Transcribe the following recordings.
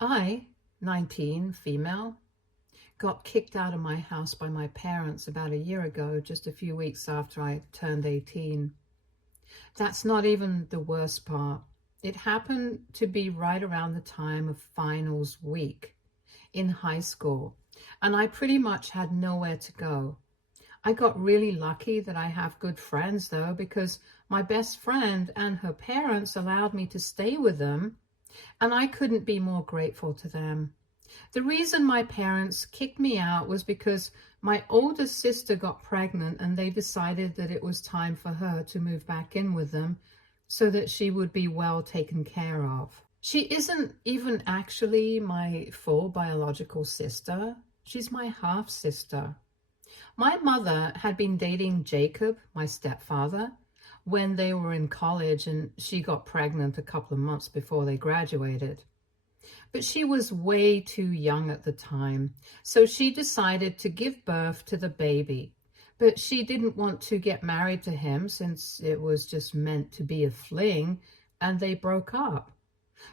I, 19, female, got kicked out of my house by my parents about a year ago, just a few weeks after I turned 18. That's not even the worst part. It happened to be right around the time of finals week in high school, and I pretty much had nowhere to go. I got really lucky that I have good friends though, because my best friend and her parents allowed me to stay with them, and I couldn't be more grateful to them. The reason my parents kicked me out was because my older sister got pregnant and they decided that it was time for her to move back in with them so that she would be well taken care of. She isn't even actually my full biological sister. She's my half sister. My mother had been dating Jacob, my stepfather, when they were in college, and she got pregnant a couple of months before they graduated. But she was way too young at the time, so she decided to give birth to the baby. But she didn't want to get married to him since it was just meant to be a fling, and they broke up.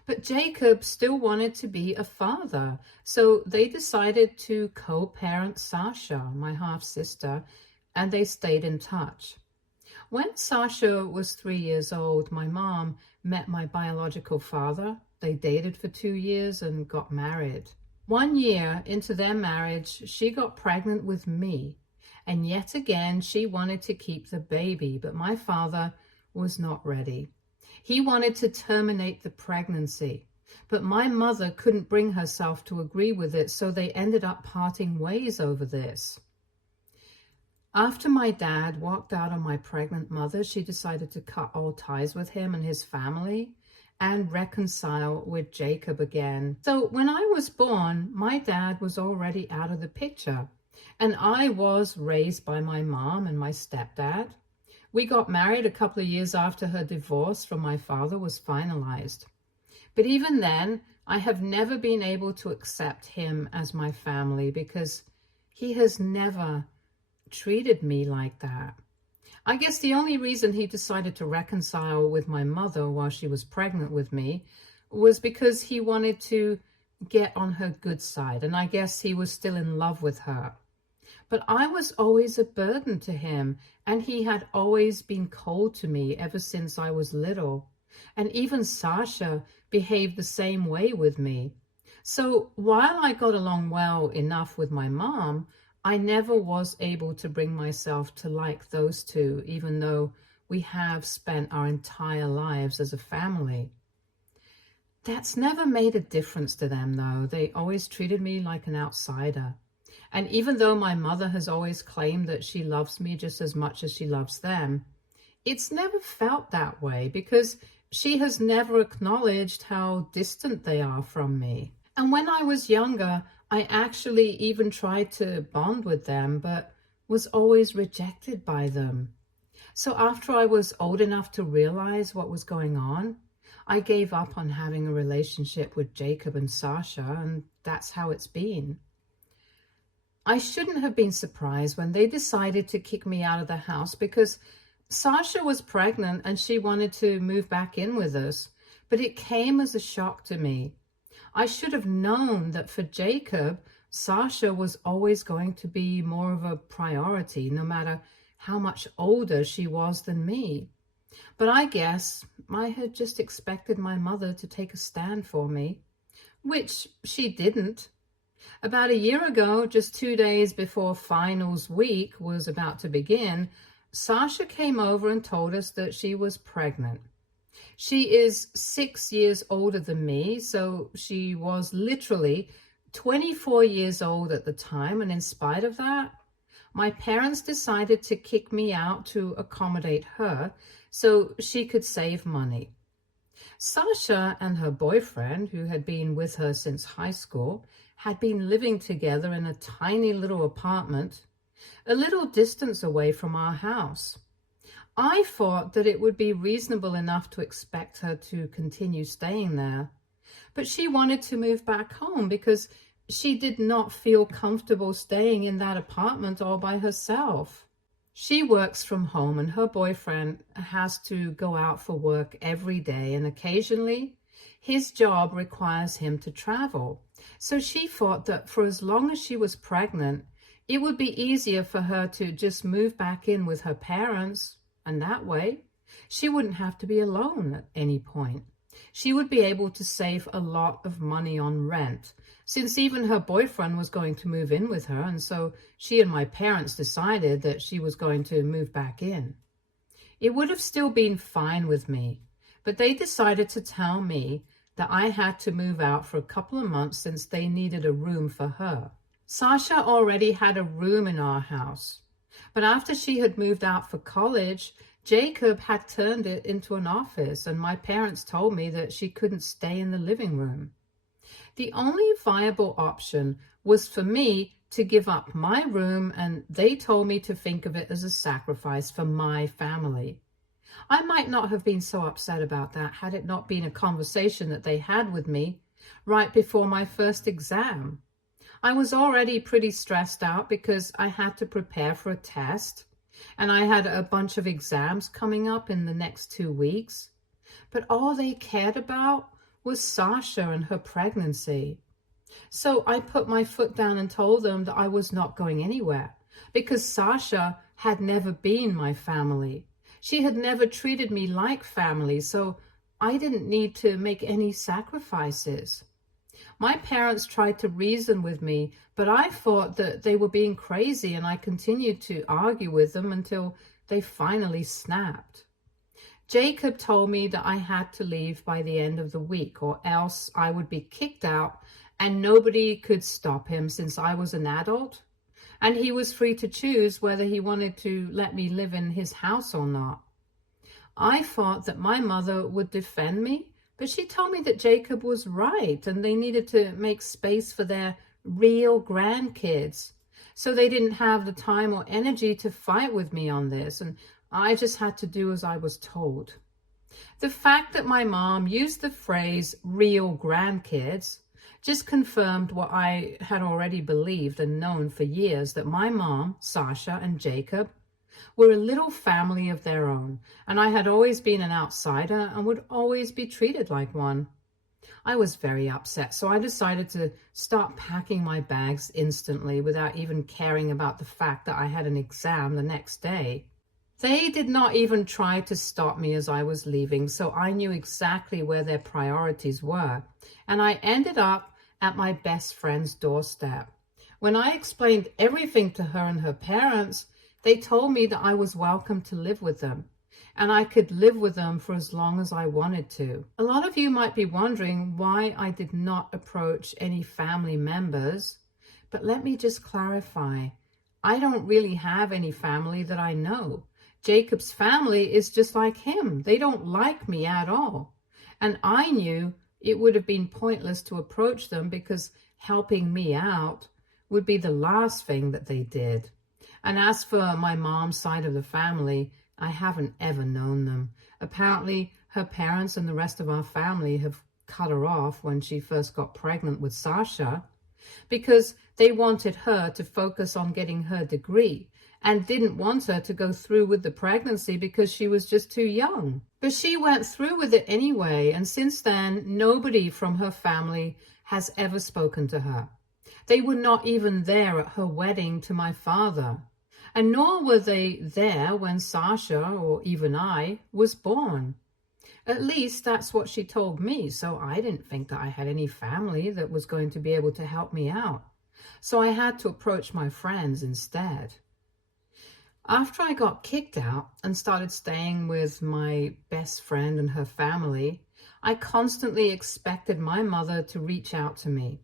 But Jacob still wanted to be a father, so they decided to co-parent Sasha, my half-sister, and they stayed in touch. When Sasha was 3 years old, my mom met my biological father. They dated for 2 years and got married. 1 year into their marriage, she got pregnant with me. And yet again, she wanted to keep the baby, but my father was not ready. He wanted to terminate the pregnancy, but my mother couldn't bring herself to agree with it, so they ended up parting ways over this. After my dad walked out on my pregnant mother, she decided to cut all ties with him and his family and reconcile with Jacob again. So when I was born, my dad was already out of the picture, and I was raised by my mom and my stepdad. We got married a couple of years after her divorce from my father was finalized. But even then, I have never been able to accept him as my family because he has never treated me like that. I guess the only reason he decided to reconcile with my mother while she was pregnant with me was because he wanted to get on her good side, and I guess he was still in love with her. But I was always a burden to him, and he had always been cold to me ever since I was little. And even Sasha behaved the same way with me. So while I got along well enough with my mom, I never was able to bring myself to like those two, even though we have spent our entire lives as a family. That's never made a difference to them, though. They always treated me like an outsider. And even though my mother has always claimed that she loves me just as much as she loves them, it's never felt that way because she has never acknowledged how distant they are from me. And when I was younger, I actually even tried to bond with them, but was always rejected by them. So after I was old enough to realize what was going on, I gave up on having a relationship with Jacob and Sasha, and that's how it's been. I shouldn't have been surprised when they decided to kick me out of the house because Sasha was pregnant and she wanted to move back in with us, but it came as a shock to me. I should have known that for Jacob, Sasha was always going to be more of a priority, no matter how much older she was than me. But I guess I had just expected my mother to take a stand for me, which she didn't. About a year ago, just 2 days before finals week was about to begin, Sasha came over and told us that she was pregnant. She is 6 years older than me, so she was literally 24 years old at the time, and in spite of that, my parents decided to kick me out to accommodate her so she could save money. Sasha and her boyfriend, who had been with her since high school, had been living together in a tiny little apartment, a little distance away from our house. I thought that it would be reasonable enough to expect her to continue staying there, but she wanted to move back home because she did not feel comfortable staying in that apartment all by herself. She works from home and her boyfriend has to go out for work every day, and occasionally His job requires him to travel. So she thought that for as long as she was pregnant, it would be easier for her to just move back in with her parents, and that way she wouldn't have to be alone at any point. She would be able to save a lot of money on rent, since even her boyfriend was going to move in with her, and so she and my parents decided that she was going to move back in. It would have still been fine with me, but they decided to tell me that I had to move out for a couple of months since they needed a room for her. Sasha already had a room in our house, but after she had moved out for college, Jacob had turned it into an office, and my parents told me that she couldn't stay in the living room. The only viable option was for me to give up my room, and they told me to think of it as a sacrifice for my family. I might not have been so upset about that had it not been a conversation that they had with me right before my first exam. I was already pretty stressed out because I had to prepare for a test, and I had a bunch of exams coming up in the next 2 weeks. But all they cared about was Sasha and her pregnancy. So I put my foot down and told them that I was not going anywhere because Sasha had never been my family. She had never treated me like family, so I didn't need to make any sacrifices. My parents tried to reason with me, but I thought that they were being crazy, and I continued to argue with them until they finally snapped. Jacob told me that I had to leave by the end of the week, or else I would be kicked out and nobody could stop him since I was an adult, and he was free to choose whether he wanted to let me live in his house or not. I thought that my mother would defend me, but she told me that Jacob was right and they needed to make space for their real grandkids. So they didn't have the time or energy to fight with me on this, and I just had to do as I was told. The fact that my mom used the phrase real grandkids just confirmed what I had already believed and known for years, that my mom, Sasha, and Jacob were a little family of their own, and I had always been an outsider and would always be treated like one. I was very upset, so I decided to start packing my bags instantly without even caring about the fact that I had an exam the next day. They did not even try to stop me as I was leaving, so I knew exactly where their priorities were, and I ended up at my best friend's doorstep. When I explained everything to her and her parents, they told me that I was welcome to live with them, and I could live with them for as long as I wanted to. A lot of you might be wondering why I did not approach any family members, but let me just clarify. I don't really have any family that I know. Jacob's family is just like him. They don't like me at all. And I knew it would have been pointless to approach them because helping me out would be the last thing that they did. And as for my mom's side of the family, I haven't ever known them. Apparently, her parents and the rest of our family have cut her off when she first got pregnant with Sasha because they wanted her to focus on getting her degree and didn't want her to go through with the pregnancy because she was just too young. But she went through with it anyway, and since then, nobody from her family has ever spoken to her. They were not even there at her wedding to my father, and nor were they there when Sasha, or even I, was born. At least that's what she told me, so I didn't think that I had any family that was going to be able to help me out. So I had to approach my friends instead. After I got kicked out and started staying with my best friend and her family, I constantly expected my mother to reach out to me.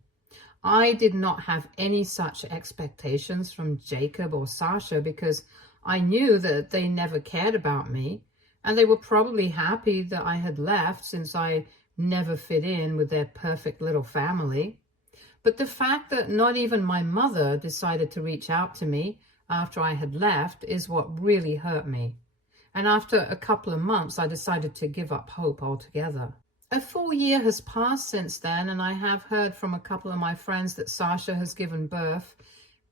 I did not have any such expectations from Jacob or Sasha because I knew that they never cared about me, and they were probably happy that I had left since I never fit in with their perfect little family. But the fact that not even my mother decided to reach out to me after I had left is what really hurt me. And after a couple of months, I decided to give up hope altogether. A full year has passed since then, and I have heard from a couple of my friends that Sasha has given birth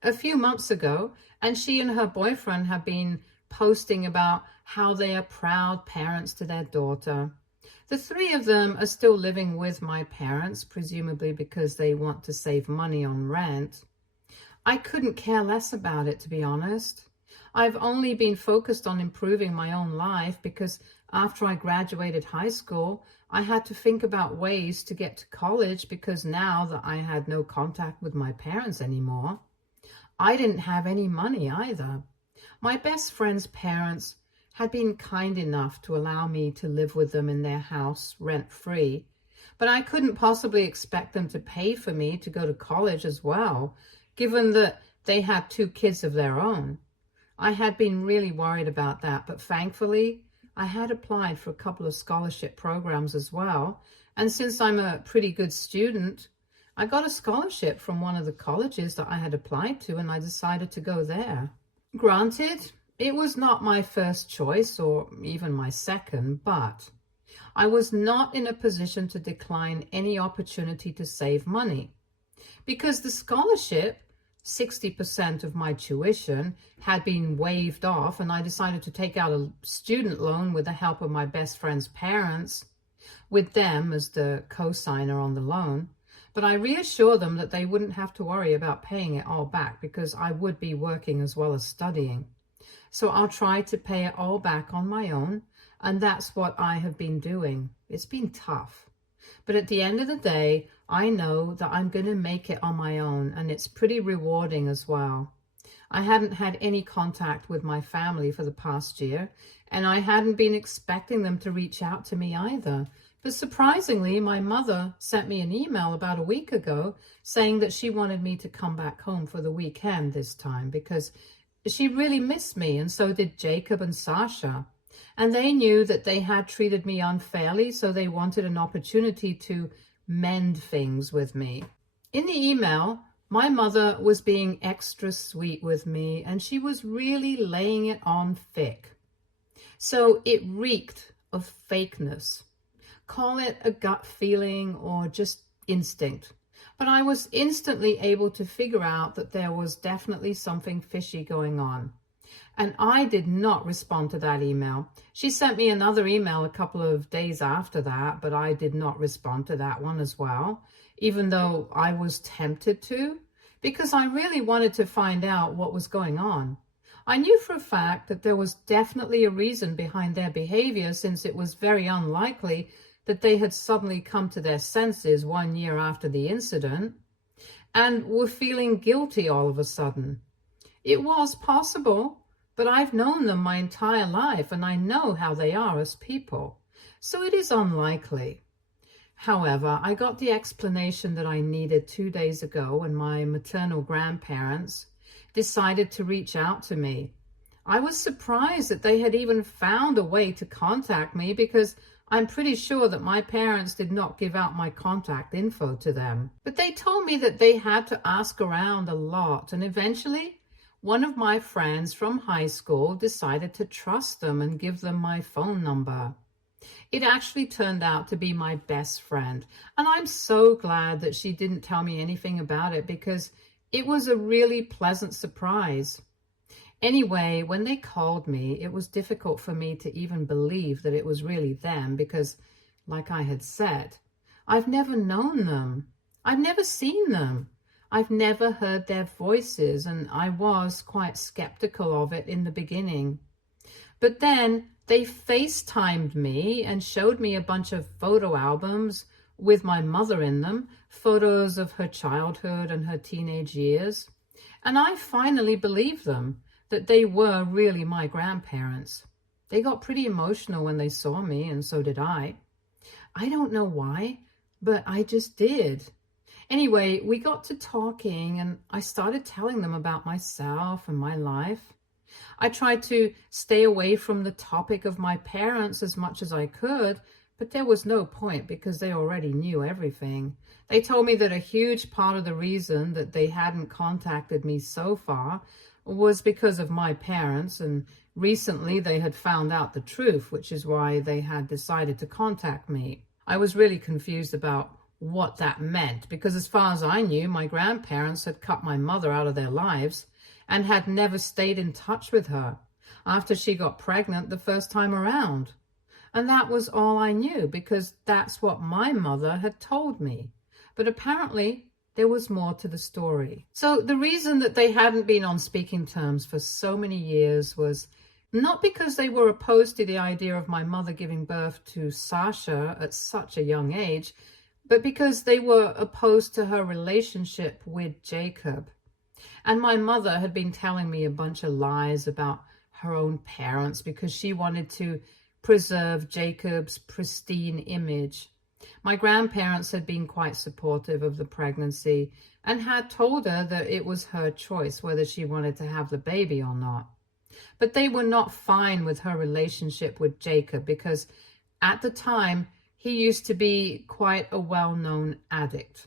a few months ago, and she and her boyfriend have been posting about how they are proud parents to their daughter. The three of them are still living with my parents, presumably because they want to save money on rent. I couldn't care less about it, to be honest. I've only been focused on improving my own life because after I graduated high school, I had to think about ways to get to college because now that I had no contact with my parents anymore, I didn't have any money either. My best friend's parents had been kind enough to allow me to live with them in their house rent-free, but I couldn't possibly expect them to pay for me to go to college as well, given that they had 2 kids of their own. I had been really worried about that, but thankfully, I had applied for a couple of scholarship programs as well, and since I'm a pretty good student, I got a scholarship from one of the colleges that I had applied to, and I decided to go there. Granted, it was not my first choice or even my second, but I was not in a position to decline any opportunity to save money because the scholarship, 60% of my tuition, had been waived off, and I decided to take out a student loan with the help of my best friend's parents, with them as the co-signer on the loan. But I reassured them that they wouldn't have to worry about paying it all back because I would be working as well as studying. So I'll try to pay it all back on my own, and that's what I have been doing. It's been tough. But at the end of the day, I know that I'm going to make it on my own, and it's pretty rewarding as well. I hadn't had any contact with my family for the past year, and I hadn't been expecting them to reach out to me either. But surprisingly, my mother sent me an email about a week ago saying that she wanted me to come back home for the weekend this time because she really missed me, and so did Jacob and Sasha. And they knew that they had treated me unfairly, so they wanted an opportunity to mend things with me. In the email, my mother was being extra sweet with me, and she was really laying it on thick. So it reeked of fakeness. Call it a gut feeling or just instinct. But I was instantly able to figure out that there was definitely something fishy going on. And I did not respond to that email. She sent me another email a couple of days after that, but I did not respond to that one as well, even though I was tempted to, because I really wanted to find out what was going on. I knew for a fact that there was definitely a reason behind their behavior, since it was very unlikely that they had suddenly come to their senses 1 year after the incident and were feeling guilty all of a sudden. It was possible, but I've known them my entire life and I know how they are as people, so it is unlikely. However, I got the explanation that I needed 2 days ago when my maternal grandparents decided to reach out to me. I was surprised that they had even found a way to contact me because I'm pretty sure that my parents did not give out my contact info to them. But they told me that they had to ask around a lot, and eventually one of my friends from high school decided to trust them and give them my phone number. It actually turned out to be my best friend, and I'm so glad that she didn't tell me anything about it because it was a really pleasant surprise. Anyway, when they called me, it was difficult for me to even believe that it was really them because, like I had said, I've never known them. I've never seen them. I've never heard their voices, and I was quite skeptical of it in the beginning. But then they FaceTimed me and showed me a bunch of photo albums with my mother in them, photos of her childhood and her teenage years. And I finally believed them, that they were really my grandparents. They got pretty emotional when they saw me, and so did I. I don't know why, but I just did. Anyway, we got to talking, and I started telling them about myself and my life. I tried to stay away from the topic of my parents as much as I could, but there was no point because they already knew everything. They told me that a huge part of the reason that they hadn't contacted me so far was because of my parents, and recently they had found out the truth, which is why they had decided to contact me. I was really confused about what that meant because, as far as I knew, my grandparents had cut my mother out of their lives and had never stayed in touch with her after she got pregnant the first time around. And that was all I knew, because that's what my mother had told me. But apparently there was more to the story. So the reason that they hadn't been on speaking terms for so many years was not because they were opposed to the idea of my mother giving birth to Sasha at such a young age, but because they were opposed to her relationship with Jacob. And my mother had been telling me a bunch of lies about her own parents because she wanted to preserve Jacob's pristine image. My grandparents had been quite supportive of the pregnancy and had told her that it was her choice whether she wanted to have the baby or not. But they were not fine with her relationship with Jacob because at the time he used to be quite a well-known addict.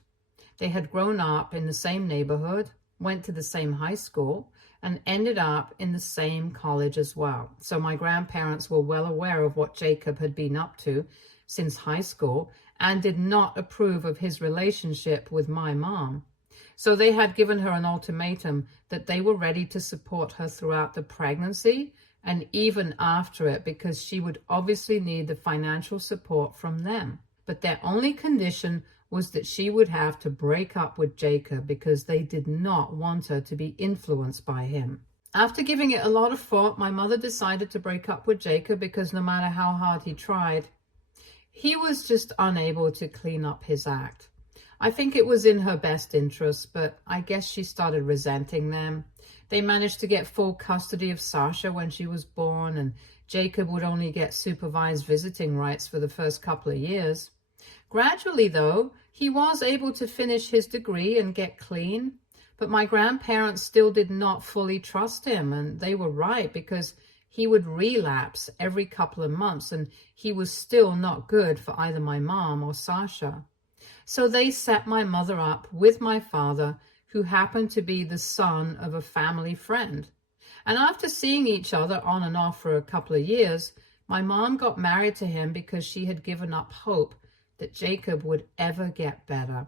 They had grown up in the same neighborhood, went to the same high school, and ended up in the same college as well. So my grandparents were well aware of what Jacob had been up to since high school and did not approve of his relationship with my mom. So they had given her an ultimatum that they were ready to support her throughout the pregnancy and even after it, because she would obviously need the financial support from them. But their only condition was that she would have to break up with Jacob because they did not want her to be influenced by him. After giving it a lot of thought, my mother decided to break up with Jacob because no matter how hard he tried, he was just unable to clean up his act. I think it was in her best interest, but I guess she started resenting them. They managed to get full custody of Sasha when she was born, and Jacob would only get supervised visiting rights for the first couple of years. Gradually, though, he was able to finish his degree and get clean, but my grandparents still did not fully trust him, and they were right, because he would relapse every couple of months, and he was still not good for either my mom or Sasha. So they set my mother up with my father, who happened to be the son of a family friend. And after seeing each other on and off for a couple of years, my mom got married to him because she had given up hope that Jacob would ever get better.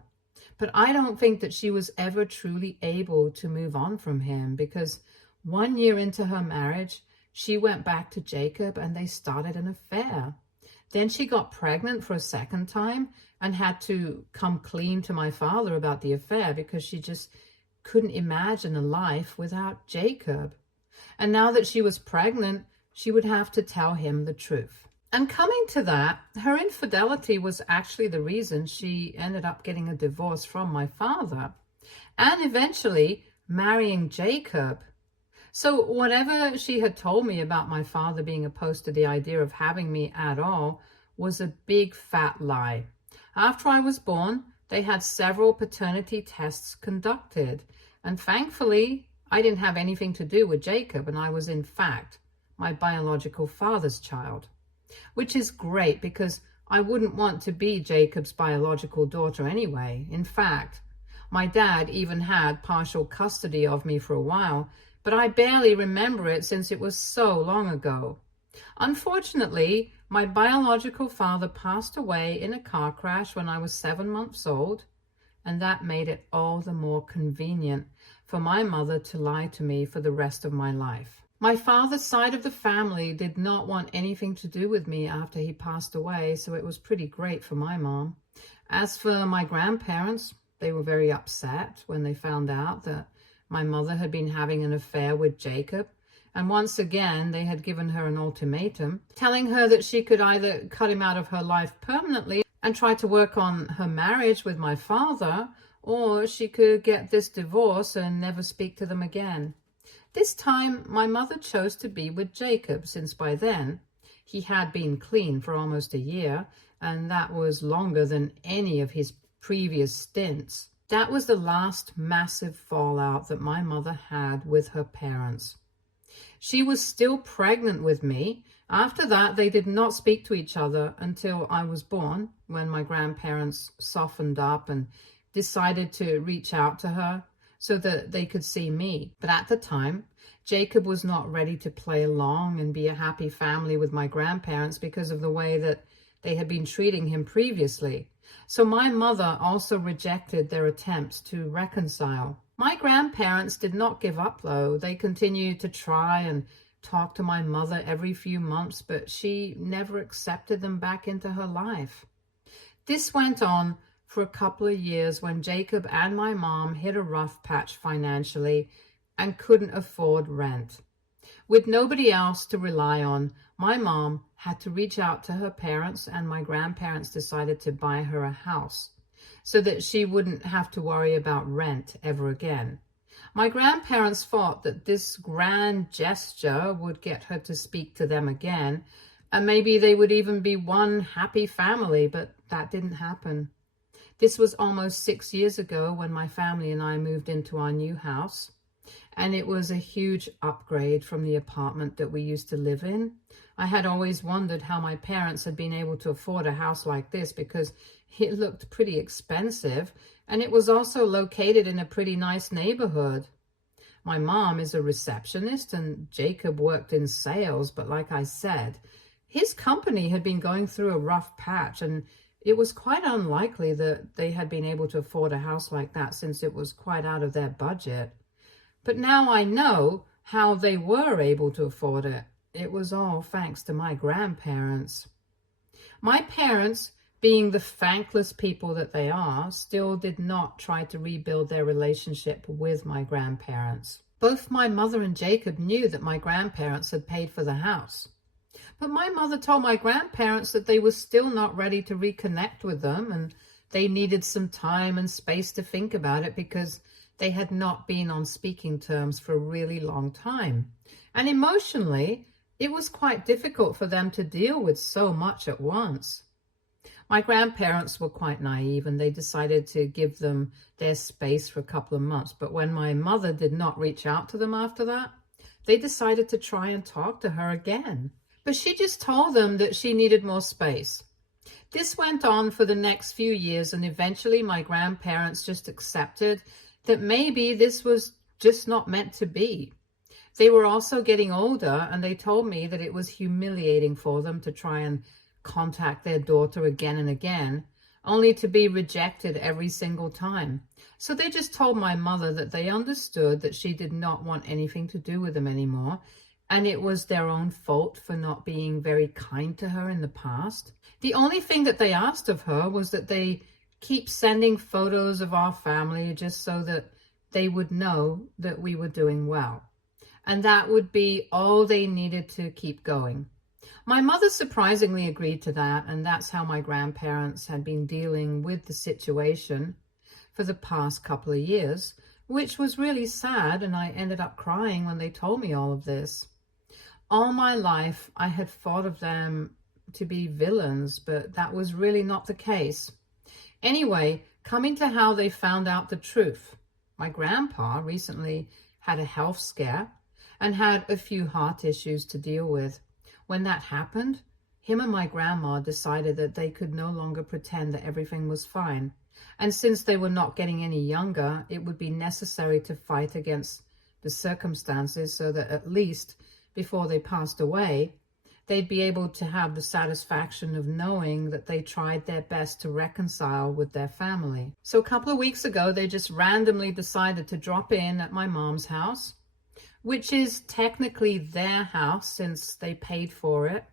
But I don't think that she was ever truly able to move on from him, because 1 year into her marriage, she went back to Jacob and they started an affair. Then she got pregnant for a second time and had to come clean to my father about the affair because she just couldn't imagine a life without Jacob. And now that she was pregnant, she would have to tell him the truth. And coming to that, her infidelity was actually the reason she ended up getting a divorce from my father and eventually marrying Jacob. So whatever she had told me about my father being opposed to the idea of having me at all was a big fat lie. After I was born, they had several paternity tests conducted, and thankfully I didn't have anything to do with Jacob, and I was in fact my biological father's child, which is great because I wouldn't want to be Jacob's biological daughter anyway. In fact, my dad even had partial custody of me for a while, but I barely remember it since it was so long ago. Unfortunately, my biological father passed away in a car crash when I was 7 months old, and that made it all the more convenient for my mother to lie to me for the rest of my life. My father's side of the family did not want anything to do with me after he passed away, so it was pretty great for my mom. As for my grandparents, they were very upset when they found out that my mother had been having an affair with Jacob, and once again they had given her an ultimatum, telling her that she could either cut him out of her life permanently and try to work on her marriage with my father, or she could get this divorce and never speak to them again. This time, my mother chose to be with Jacob, since by then he had been clean for almost a year, and that was longer than any of his previous stints. That was the last massive fallout that my mother had with her parents. She was still pregnant with me. After that, they did not speak to each other until I was born, when my grandparents softened up and decided to reach out to her so that they could see me. But at the time, Jacob was not ready to play along and be a happy family with my grandparents because of the way that they had been treating him previously. So my mother also rejected their attempts to reconcile. My grandparents did not give up, though. They continued to try and talk to my mother every few months, but she never accepted them back into her life. This went on for a couple of years when Jacob and my mom hit a rough patch financially and couldn't afford rent. With nobody else to rely on, my mom had to reach out to her parents, and my grandparents decided to buy her a house so that she wouldn't have to worry about rent ever again. My grandparents thought that this grand gesture would get her to speak to them again, and maybe they would even be one happy family, but that didn't happen. This was almost 6 years ago when my family and I moved into our new house, and it was a huge upgrade from the apartment that we used to live in. I had always wondered how my parents had been able to afford a house like this because it looked pretty expensive, and it was also located in a pretty nice neighborhood. My mom is a receptionist and Jacob worked in sales, but like I said, his company had been going through a rough patch, and it was quite unlikely that they had been able to afford a house like that since it was quite out of their budget. But now I know how they were able to afford it. It was all thanks to my grandparents. My parents, being the thankless people that they are, still did not try to rebuild their relationship with my grandparents. Both my mother and Jacob knew that my grandparents had paid for the house. But my mother told my grandparents that they were still not ready to reconnect with them, and they needed some time and space to think about it because they had not been on speaking terms for a really long time. And emotionally, it was quite difficult for them to deal with so much at once. My grandparents were quite naive, and they decided to give them their space for a couple of months. But when my mother did not reach out to them after that, they decided to try and talk to her again. But she just told them that she needed more space. This went on for the next few years, and eventually my grandparents just accepted that maybe this was just not meant to be. They were also getting older, and they told me that it was humiliating for them to try and contact their daughter again and again, only to be rejected every single time. So they just told my mother that they understood that she did not want anything to do with them anymore, and it was their own fault for not being very kind to her in the past. The only thing that they asked of her was that they keep sending photos of our family just so that they would know that we were doing well. And that would be all they needed to keep going. My mother surprisingly agreed to that, and that's how my grandparents had been dealing with the situation for the past couple of years, which was really sad, and I ended up crying when they told me all of this. All my life, I had thought of them to be villains, but that was really not the case. Anyway, coming to how they found out the truth. My grandpa recently had a health scare and had a few heart issues to deal with. When that happened, him and my grandma decided that they could no longer pretend that everything was fine. And since they were not getting any younger, it would be necessary to fight against the circumstances so that at least before they passed away, they'd be able to have the satisfaction of knowing that they tried their best to reconcile with their family. So a couple of weeks ago, they just randomly decided to drop in at my mom's house, which is technically their house since they paid for it,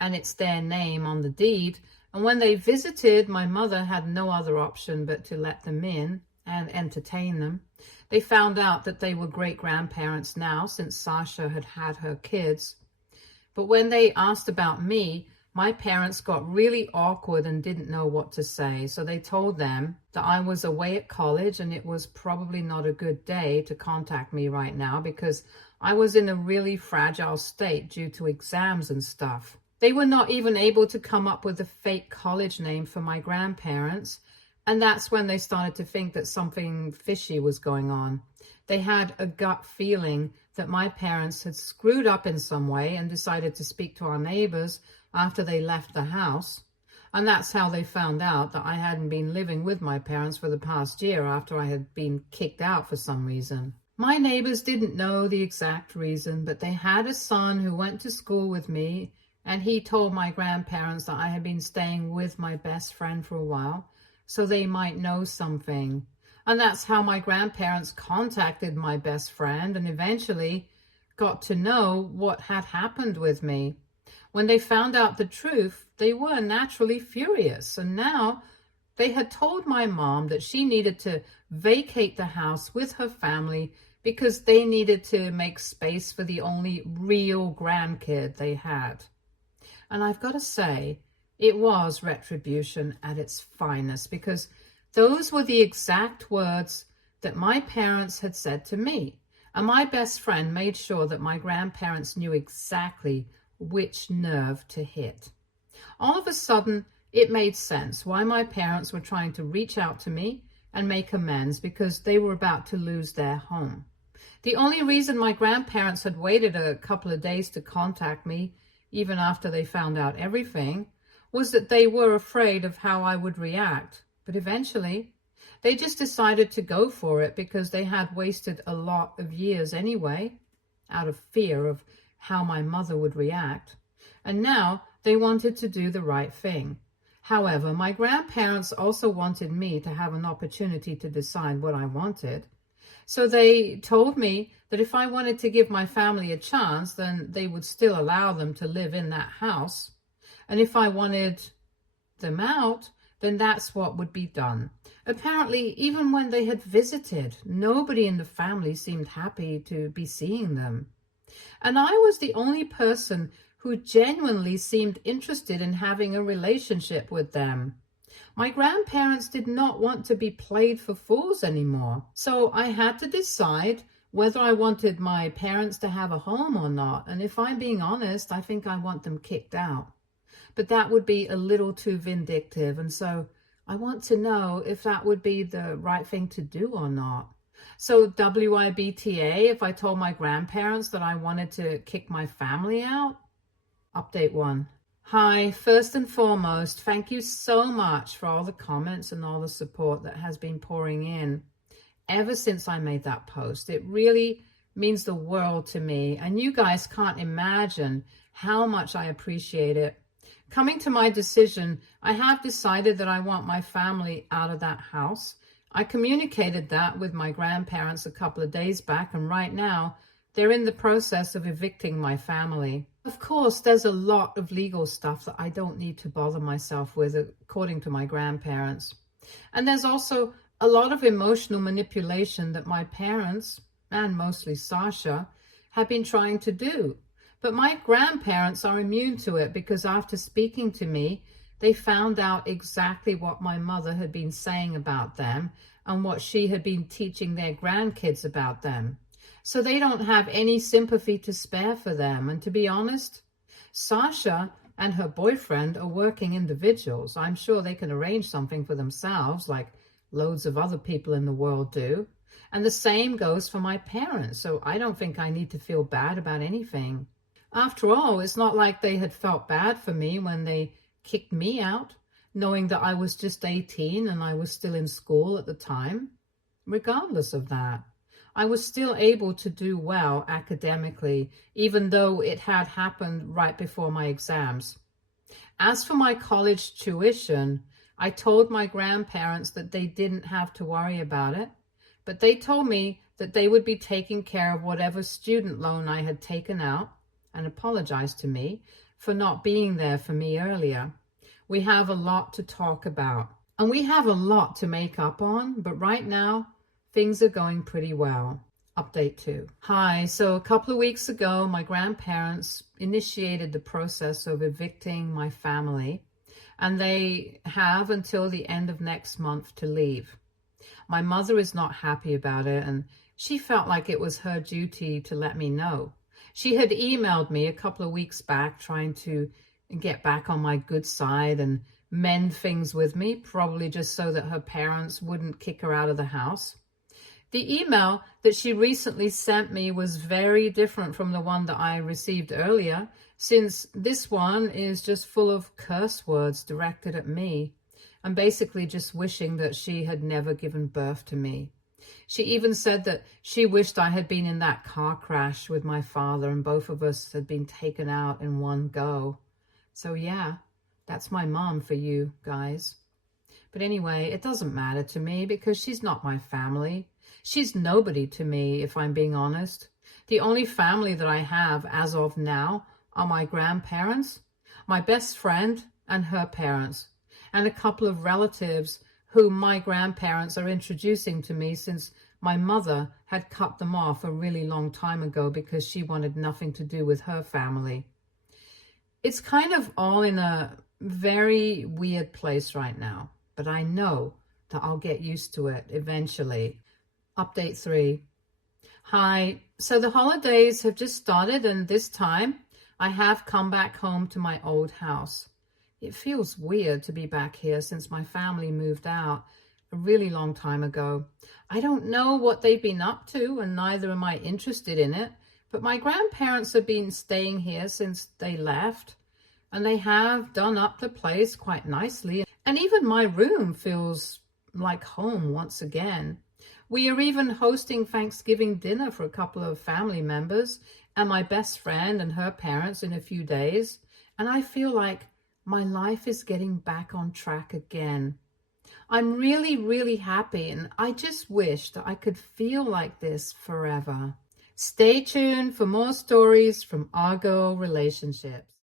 and it's their name on the deed. And when they visited, my mother had no other option but to let them in and entertain them. They found out that they were great-grandparents now since Sasha had had her kids. But when they asked about me, my parents got really awkward and didn't know what to say. So they told them that I was away at college and it was probably not a good day to contact me right now because I was in a really fragile state due to exams and stuff. They were not even able to come up with a fake college name for my grandparents. And that's when they started to think that something fishy was going on. They had a gut feeling that my parents had screwed up in some way and decided to speak to our neighbors after they left the house. And that's how they found out that I hadn't been living with my parents for the past year after I had been kicked out for some reason. My neighbors didn't know the exact reason, but they had a son who went to school with me, and he told my grandparents that I had been staying with my best friend for a while, so they might know something. And that's how my grandparents contacted my best friend and eventually got to know what had happened with me. When they found out the truth, they were naturally furious, and now they had told my mom that she needed to vacate the house with her family because they needed to make space for the only real grandkid they had. And I've got to say, it was retribution at its finest, because those were the exact words that my parents had said to me. And my best friend made sure that my grandparents knew exactly which nerve to hit. All of a sudden, it made sense why my parents were trying to reach out to me and make amends, because they were about to lose their home. The only reason my grandparents had waited a couple of days to contact me, even after they found out everything, was that they were afraid of how I would react. But eventually, they just decided to go for it because they had wasted a lot of years anyway, out of fear of how my mother would react. And now they wanted to do the right thing. However, my grandparents also wanted me to have an opportunity to decide what I wanted. So they told me that if I wanted to give my family a chance, then they would still allow them to live in that house. And if I wanted them out, then that's what would be done. Apparently, even when they had visited, nobody in the family seemed happy to be seeing them. And I was the only person who genuinely seemed interested in having a relationship with them. My grandparents did not want to be played for fools anymore. So I had to decide whether I wanted my parents to have a home or not. And if I'm being honest, I think I want them kicked out. But that would be a little too vindictive. And so I want to know if that would be the right thing to do or not. So WIBTA, if I told my grandparents that I wanted to kick my family out? Update 1. Hi, first and foremost, thank you so much for all the comments and all the support that has been pouring in ever since I made that post. It really means the world to me, and you guys can't imagine how much I appreciate it. Coming to my decision, I have decided that I want my family out of that house. I communicated that with my grandparents a couple of days back, and right now they're in the process of evicting my family. Of course, there's a lot of legal stuff that I don't need to bother myself with, according to my grandparents. And there's also a lot of emotional manipulation that my parents, and mostly Sasha, have been trying to do. But my grandparents are immune to it because after speaking to me, they found out exactly what my mother had been saying about them and what she had been teaching their grandkids about them. So they don't have any sympathy to spare for them. And to be honest, Sasha and her boyfriend are working individuals. I'm sure they can arrange something for themselves, like loads of other people in the world do. And the same goes for my parents. So I don't think I need to feel bad about anything. After all, it's not like they had felt bad for me when they kicked me out, knowing that I was just 18 and I was still in school at the time. Regardless of that, I was still able to do well academically, even though it had happened right before my exams. As for my college tuition, I told my grandparents that they didn't have to worry about it, but they told me that they would be taking care of whatever student loan I had taken out, and apologized to me for not being there for me earlier. We have a lot to talk about, and we have a lot to make up on, but right now, things are going pretty well. Update 2. Hi, so a couple of weeks ago, my grandparents initiated the process of evicting my family, and they have until the end of next month to leave. My mother is not happy about it, and she felt like it was her duty to let me know. She had emailed me a couple of weeks back trying to get back on my good side and mend things with me, probably just so that her parents wouldn't kick her out of the house. The email that she recently sent me was very different from the one that I received earlier, since this one is just full of curse words directed at me and basically just wishing that she had never given birth to me. She even said that she wished I had been in that car crash with my father and both of us had been taken out in one go. So yeah, that's my mom for you guys. But anyway, it doesn't matter to me because she's not my family. She's nobody to me, if I'm being honest. The only family that I have as of now are my grandparents, my best friend and her parents, and a couple of relatives whom my grandparents are introducing to me since my mother had cut them off a really long time ago because she wanted nothing to do with her family. It's kind of all in a very weird place right now, but I know that I'll get used to it eventually. Update 3. Hi, so the holidays have just started, and this time I have come back home to my old house. It feels weird to be back here since my family moved out a really long time ago. I don't know what they've been up to, and neither am I interested in it, but my grandparents have been staying here since they left, and they have done up the place quite nicely, and even my room feels like home once again. We are even hosting Thanksgiving dinner for a couple of family members and my best friend and her parents in a few days. And I feel like my life is getting back on track again. I'm really, really happy, and I just wish that I could feel like this forever. Stay tuned for more stories from our girl relationships.